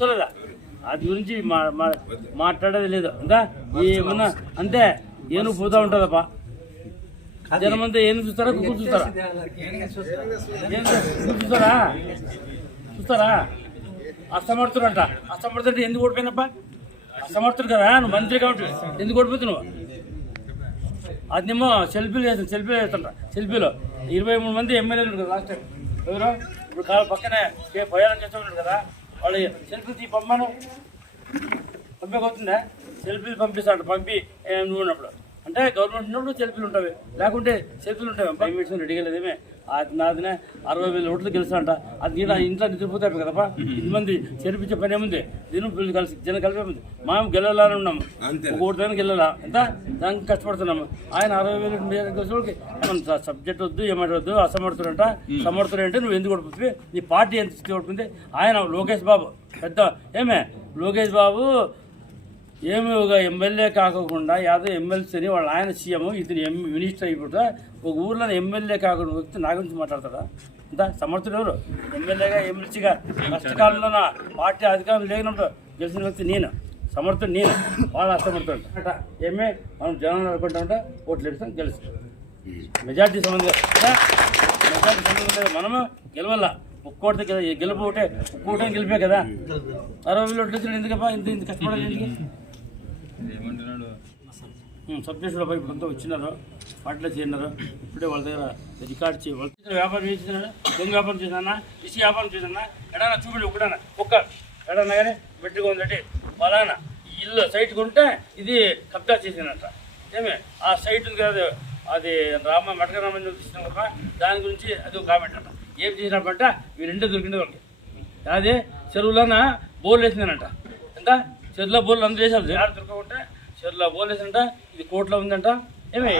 చూడలేదా అది గురించి మాట్లాడేది లేదు. ఇంకా ఏమన్నా అంతే ఏను పోతా ఉంటుందప్ప. జనం అంతా ఏను చూస్తారా? కుక్కలు చూస్తారా? ఏం చూస్తారా? చూస్తారా? అసమర్థుడు అంట అసమర్థుడు అంటే ఎందుకు ఓడిపోయినప్ప? అసమర్థుడు కదా నువ్వు మంత్రి కాబట్టి ఎందుకు ఓడిపోతున్నావు అదేమో సెల్ఫీలు చేస్తాను సెల్ఫీలు చేస్తుంటా సెల్ఫీలో. ఇరవై మూడు మంది ఎమ్మెల్యేలు కదా లాస్ట్ టైం. ఎవరు? ఇప్పుడు పక్కనే ఏ ప్రయాణం చేస్తూ కదా. వాళ్ళు సెల్ఫీ తీ పంపాను పంపకపోతుందా సెల్ఫీలు పంపిస్తాడు పంపి నువ్వు ఉన్నప్పుడు. అంటే గవర్నమెంట్ ఉన్నప్పుడు సెల్ఫీలు ఉంటాయి. లేకుంటే సెల్ఫీలు ఉంటాయి. ఫైవ్ మినిట్స్ రెడీ లేదేమే నాదినే అరవై వేల ఓట్లు గెలుస్తాంట అది ఈడ ఇంట్లో నిద్రపోతాయి కదపా ఇది మంది చేర్పించే పని ఏముంది? దీని పిల్లలు కలిసి జనం కలిపే ఉంది మనం గెలవాలని ఉన్నాము ఒక ఓటు దానికి గెలవాలా? ఎంత? దానికి కష్టపడుతున్నాము. ఆయన అరవై వేలు గెలిచేవాళ్ళకి సబ్జెక్ట్ వద్దు ఏమంటవద్దు అసమర్థుడంట. సమర్థుడు అంటే నువ్వు ఎందుకు ఓడిపోతుంది నీ పార్టీ ఎంత స్థితి ఓడిపోయింది ఆయన లోకేష్ బాబు. పెద్ద ఏమే? లోకేష్ బాబు ఏమి ఒక ఎమ్మెల్యే కాకుండా యాదవ్ ఎమ్మెల్సీని వాళ్ళ ఆయన సీఎం ఇతను ఎం మినిస్టర్ అయిపోతా ఒక ఊర్లో ఎమ్మెల్యే కాకుండా వ్యక్తి నా గురించి మాట్లాడతాడా ఇంత సమర్థుడు ఎవరు ఎమ్మెల్యేగా ఎమ్మెల్సీగా కష్టకాలంలో నా పార్టీ అధికారం లేనప్పుడు గెలిచిన వ్యక్తి నేను సమర్థుడు నేను వాళ్ళ అసమర్థుడు అంట ఏమే మనం జనాలు అనుకుంటా ఉంటే ఓట్లు వేస్తాం గెలుస్తాం మెజార్టీ సంబంధం లేదా? మెజార్టీ సంబంధం లేదు మనము గెలవాల ఒక్కోటి కదా గెలుపు ఒకటే ఒక్కోటే గెలిపే కదా అరవై వేలు ఓట్లు వచ్చిన ఎందుకప్పా ఇంత ఇంత కష్టపడాలి ఎందుకు సబ్జెక్టులో పోయి ఇప్పుడు అంతా వచ్చినారు. పాటలో చేరినారు. ఇప్పుడే వాళ్ళ దగ్గర రికార్డ్ చేయ వాళ్ళ దగ్గర వ్యాపారం చేసినా దొంగ వ్యాపారం చేసినా ఇసి వ్యాపారం చేసినా ఎడనా చూడండి ఒకటనా ఒక్క ఎడన్నా కానీ బెడ్గా ఉందంటే ఫలానా ఇల్లు సైట్ కొంటే ఇది కబ్జా చేసినట్ట. ఏమే? ఆ సైట్ ఉంది కదా అది రామ మటకరామని చూపించిన కదా దాని గురించి అది ఒక కామెంట్ అంట. ఏం చేసినప్పంట ఈ రెండే దొరికింది వాళ్ళకి. అదే చెరువులోన? బోర్లు వేసిందనంట ఎంత? చెరువులో బోర్లు అందరూ వేసారు జాగ్రత్త దొరకకుంటే చెరువులో బోర్లు వేసిందంట ఇది కోట్లో ఉందంట. ఏమే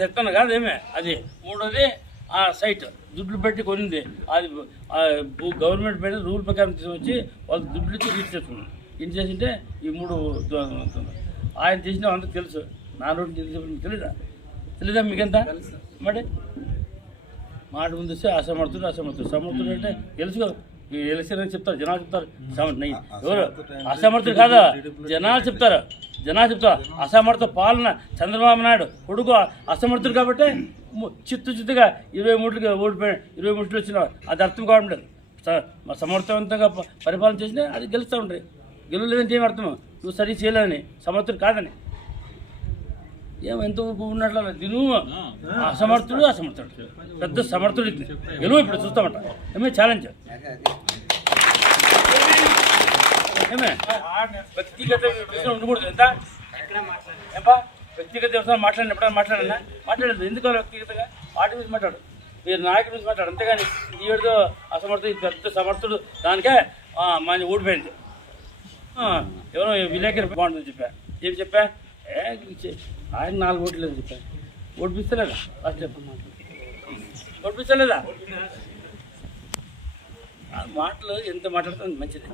చెప్తాను కాదు ఏమే అది మూడోది ఆ సైట్. దుడ్లు పెట్టి కొనింది. అది గవర్నమెంట్ మీద రూల్ ప్రకారం తీసుకొచ్చి వాళ్ళు దుడ్లు ఇచ్చి తీసేసుకున్నారు ఏం చేసింటే ఈ మూడు ఆయన చేసిన అందరికి తెలుసు. నా నోటి తెలిసి తెలీదా? తెలీదా మీకెంత? మరి? మాట ముందు వస్తే అసమర్థుడు అసమర్థుడు. సమర్థుడు అంటే తెలుసు ఈ ఎలక్షన్ అని చెప్తారు జనాలు చెప్తారు. ఎవరు? అసమర్థుడు కాదా? జనాలు చెప్తారు జనాలు చెప్తారు. అసమర్థ పాలన చంద్రబాబు నాయుడు కొడుకు అసమర్థుడు కాబట్టి చిత్తు చిత్తుగా ఇరవై మూట్లకి ఓడిపోయి ఇరవై మూట్లు వచ్చిన అది అర్థం కావడం సమర్థవంతంగా పరిపాలన చేసినా అది గెలుస్తూ ఉంటాయి గెలవలేదంటే ఏం అర్థం? నువ్వు సరి చేయలేదని. సమర్థుడు కాదని. ఏం ఎంత ఊరుకు ఉన్నట్లు దిను అసమర్థుడు అసమర్థుడు. పెద్ద సమర్థుడు ఇది. గెలువు ఇప్పుడు చూస్తామంట. ఏమే ఛాలెంజ్ ఏమే వ్యక్తిగత ఉండకూడదు ఎంత? ఏపా వ్యక్తిగత విషయం మాట్లాడిన ఎప్పుడైనా మాట్లాడన్నా మాట్లాడలేదు. ఎందుకు వ్యక్తిగతంగా? వాటి గురించి మాట్లాడు. మీరు నాయకుడి గురించి మాట్లాడు. అంతేగాని ఈ ఏడుతో అసమర్థుడు పెద్ద సమర్థుడు దానికే మన ఓడిపోయింది. ఎవరో విలేకరి బాగుంటుంది చెప్పా. ఏం చెప్పా? ఆయన నాలుగు ఓట్లు లేదు చెప్పా ఓడిపిస్తలేదా? ఫస్ట్ చెప్పండి ఓడిపిస్తలేదా? ఆ మాటలు ఎంత మాట్లాడుతుంది మంచిది.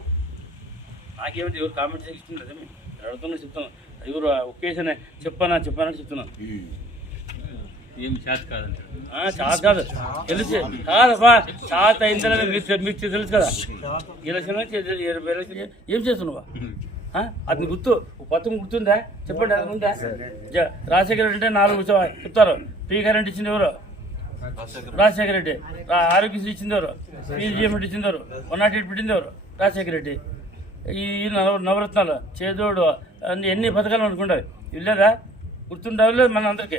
నాకేమిటి ఎవరు కామెంట్ చేస్తుంది అదే అడుగుతున్నా చెప్తాను ఎవరు ఒకేసారి చెప్పానా చెప్పానా చెప్తున్నాను ఏం చేత కాదంటారు ఆ, చాత కాదు. తెలుసు. కాదబ్బా చాత అయిందని మీకు తెలుసు కదా. ఎలక్షన్ ఇరవై ఎలక్షన్ ఏం చేస్తున్నావా? అతని గుర్తు. పత్రం గుర్తుందా? చెప్పండి అది ఉందా? రాజశేఖర రెడ్డి అంటే నాలుగు చెప్తారు. పీ కరెంట్ ఇచ్చింది ఎవరు? రాజశేఖర రెడ్డి. రా- ఆరోగ్యశ్రీ ఇచ్చింది ఎవరు? పీజీఎం ఇచ్చింది ఎవరు? వన్ నాట్ ఎయిట్ పెట్టింది ఎవరు? రాజశేఖర రెడ్డి. ఈ నవ నవరత్నాలు చేదోడు అన్ని ఎన్ని పథకాలు అనుకుంటారు? ఇవి లేదా గుర్తుండవు లేదు మన అందరికీ.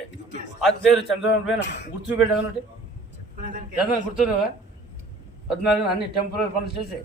అది పేరు చంద్రబాబు పైన గుర్తు పెట్టాలంటే చంద్రబాబు పద్నాలుగు అన్ని టెంపరీ పనులు చేసి.